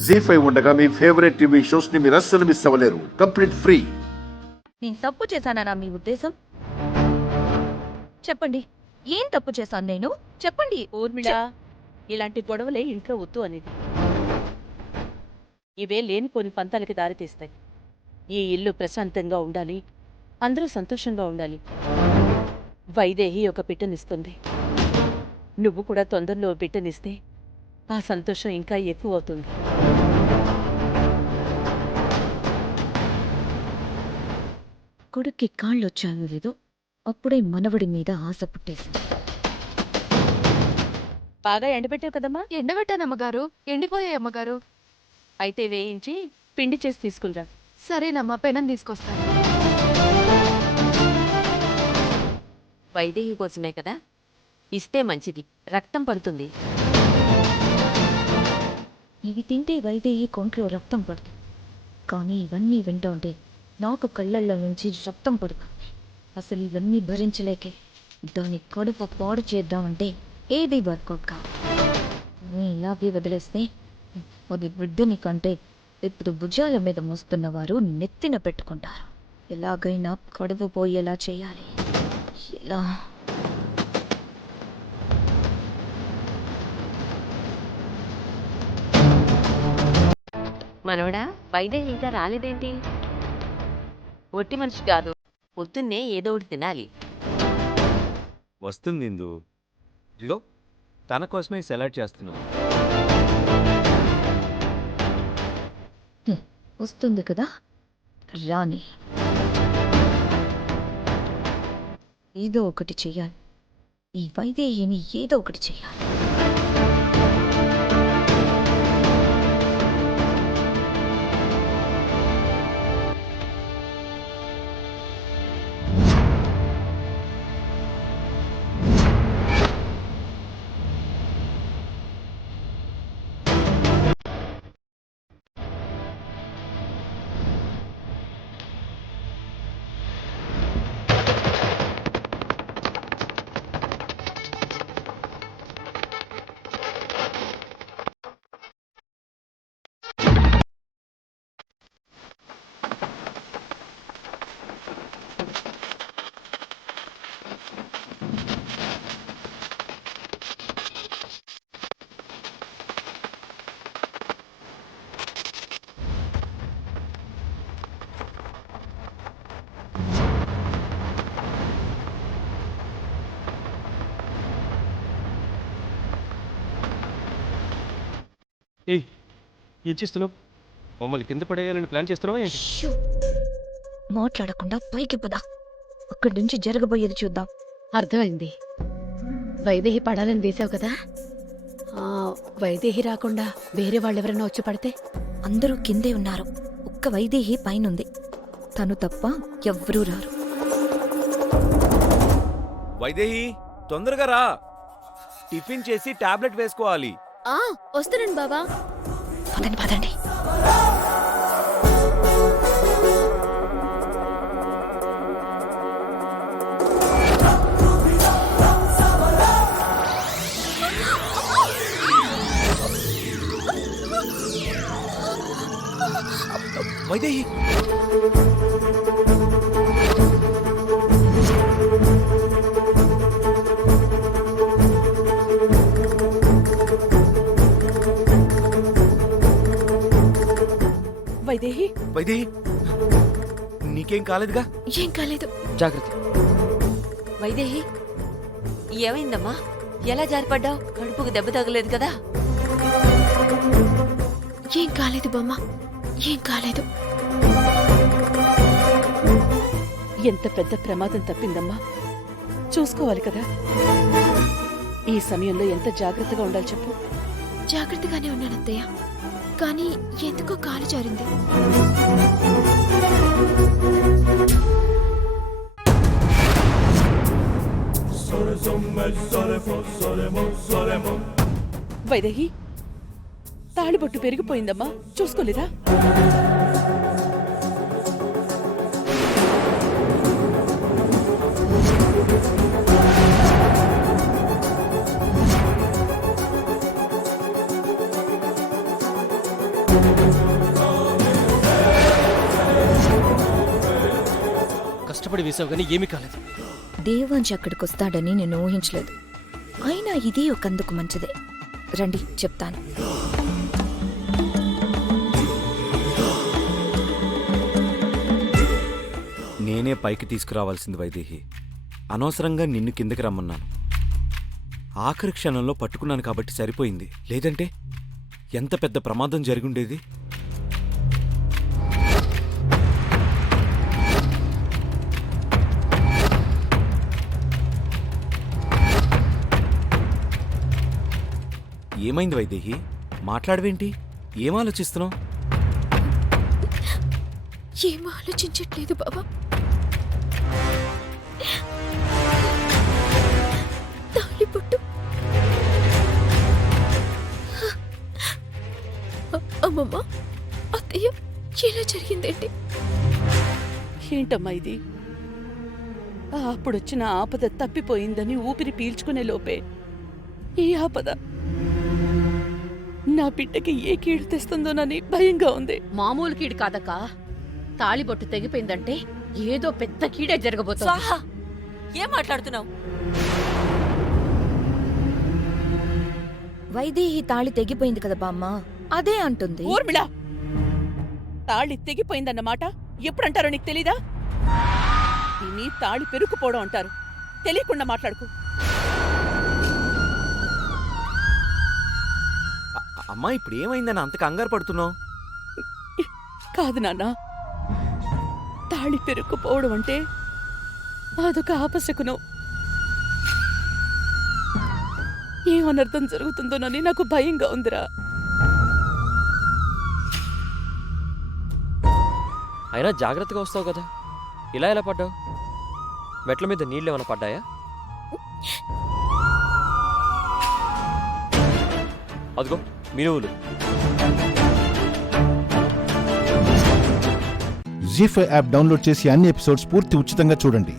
జీ5 ఉండగా మీ favourite TV shows ని మీరు అస్సలు మిస్ అవ్వలేరు. Complete free. నేను తప్పు చేశానా మీ ఉద్దేశం? చెప్పండి, ఏం తప్పు చేశాను నేను? చెప్పండి. ఊర్మిళ, ఇలాంటి గొడవలే ఇంట్లో వద్దు అనేది. ఇవే లేని కొన్ని పంతాలకి దారితీస్తాయి. ఈ ఇల్లు ప్రశాంతంగా ఉండాలి, అందరూ సంతోషంగా ఉండాలి. వైదేహి ఒక బిడ్డనిస్తుంది. నువ్వు కూడా తొందరలో బిడ్డనిస్తే ఆ సంతోషం ఇంకా ఎక్కువ అవుతుంది. కొడుక్కి కాళ్ళు వచ్చాను లేదో అప్పుడే మనవడి మీద ఆశ పుట్టేసింది. బాగా ఎండబెట్టావు కదమ్మా. ఎండబెట్టానమ్మగారు, ఎండిపోయాయి అమ్మగారు. అయితే వేయించి పిండి చేసి తీసుకురా. సరేనమ్మా, పెనం తీసుకొస్తాను. వైదేహి కోసమే కదా, ఇస్తే మంచిది, రక్తం పడుతుంది. ఇవి తింటే వైదేహి కొంట్లో రక్తం పడుతుంది, కానీ ఇవన్నీ వింటుంటే నాకు కళ్ళల్లో నుంచి రక్తం పడుతుంది. అసలు ఇవన్నీ భరించలేకే దాన్ని కడుపు పాడు చేద్దామంటే ఏది వర్కౌట్ కాదు. ఇలాగే వదిలేస్తే అది బిడ్డని కంటే ఇప్పుడు భుజాల మీద మోస్తున్న వారు నెత్తిన పెట్టుకుంటారు. ఎలాగైనా కడుపు పోయేలా చేయాలి. ఎలా? మనవడా, వైదేహి ఇంకా రాలేదేంటి? ఒట్టి మనిషి కాదు, పొద్దున్నే ఏదో ఒకటి తినాలి. వస్తుంది ఇందు. ఇదిగో తన కోసమే సెలెక్ట్ చేస్తున్నాను. వస్తుంది కదా, రాని. ఏదో ఒకటి చెయ్యాలి. ఈ వైదేహిని ఏదో ఒకటి చెయ్యాలి. ఏయ్, ఏం చేస్తున్నావు? మమ్మల్ని కింద పడేయాలని ప్లాన్ చేస్తున్నావా ఏంటి? షూ! మాట్లాడకుండా పైకి పదా, అక్కడి నుంచి జరగబోయేది చూద్దాం. అర్థమైంది. వైదేహి పడాలని వేసావు కదా. వైదేహి రాకుండా వేరే వాళ్ళెవరైనా వచ్చి పడితే? అందరూ కిందే ఉన్నారు, ఒక్క వైదేహి పైనుంది. తను తప్ప ఎవ్వరూ రారు. వైదేహి, తొందరగా రా. టిఫిన్ చేసి టాబ్లెట్ వేసుకోవాలి. వస్తున్నాను బాబా. పదండి పదండి. వైదేహి, వైదేహి, వైదేహి, నీకేం కాలేదుగా? ఏం కాలేదు. జాగ్రత్త. వైదేహి, ఏమైందమ్మా? ఎలా జారిపడ్డావు? కడుపుకు దెబ్బ తగలేదు కదా? ఏం కాలేదు బామ్మ, ఏం కాలేదు. ఎంత పెద్ద ప్రమాదం తప్పిందమ్మా, చూసుకోవాలి కదా. ఈ సమయంలో ఎంత జాగ్రత్తగా ఉండాలి చెప్పు. జాగ్రత్తగానే ఉన్నాను అత్తయ్య, కానీ ఎందుకో కాలు జారింది. వైదేహి, తాళిబొట్టు పెరిగిపోయిందమ్మా, చూసుకోలేదా? కష్టపడి వేసావు కానీ ఏమీ కాలేదు. దేవాంశ్ అక్కడికి వస్తాడని నేను ఊహించలేదు. అయినా ఇది ఒకందుకు మంచిదే. రండి చెప్తాను. నేనే పైకి తీసుకురావాల్సింది వైదేహి. అనవసరంగా నిన్ను కిందకి రమ్మన్నాను. ఆఖరి క్షణంలో పట్టుకున్నాను కాబట్టి సరిపోయింది. లేదంటే ఎంత పెద్ద ప్రమాదం జరిగుండేది. ఏమైంది వైదేహి? మాట్లాడవేంటి? ఏం ఆలోచిస్తున్నావు? ఏం ఆలోచించట్లేదు బాబా. తాళిబొట్టు. అమ్మమ్మ, అత్తయ్య, ఎలా జరిగిందేంటి? ఏంటమ్మా ఇది? అప్పుడొచ్చిన ఆపద తప్పిపోయిందని ఊపిరి పీల్చుకునే లోపే ఈ ఆపద నా బిడ్డకి ఏ కీడు తెస్తుందోనని భయంగా ఉంది. మామూలు కీడు కాదక్క. తాళిబొట్టు తెగిపోయిందంటే ఏదో పెద్ద కీడే జరగబోతుంది. ఏం మాట్లాడుతున్నావు? వైదేహి తాళి తెగిపోయింది కదా బామ్మ, అదే అంటుంది. ఊర్మిళ, తాళి తెగిపోయిందన్నమాట ఎప్పుడంటారో నీకు తెలీదా? దీన్ని తాళి పెరుక్కుపోవడం అంటారు. తెలియకుండా మాట్లాడుకు. అమ్మా, ఇప్పుడు ఏమైందని అంత కంగారు పడుతున్నావు? కాదు నాన్న, తాళి పెరుక్కుపోవడం అంటే అదొక ఆపశకునం. ఏం అనర్థం జరుగుతుందోనని నాకు భయంగా ఉందిరా. అయినా జాగ్రత్తగా వస్తావు కదా, ఇలా ఎలా పడ్డావు? మెట్ల మీద నీళ్ళు ఏమైనా పడ్డాయా? అదిగో మినువులు. జీ5 యాప్ డౌన్లోడ్ చేసి అన్ని ఎపిసోడ్స్ పూర్తి ఉచితంగా చూడండి.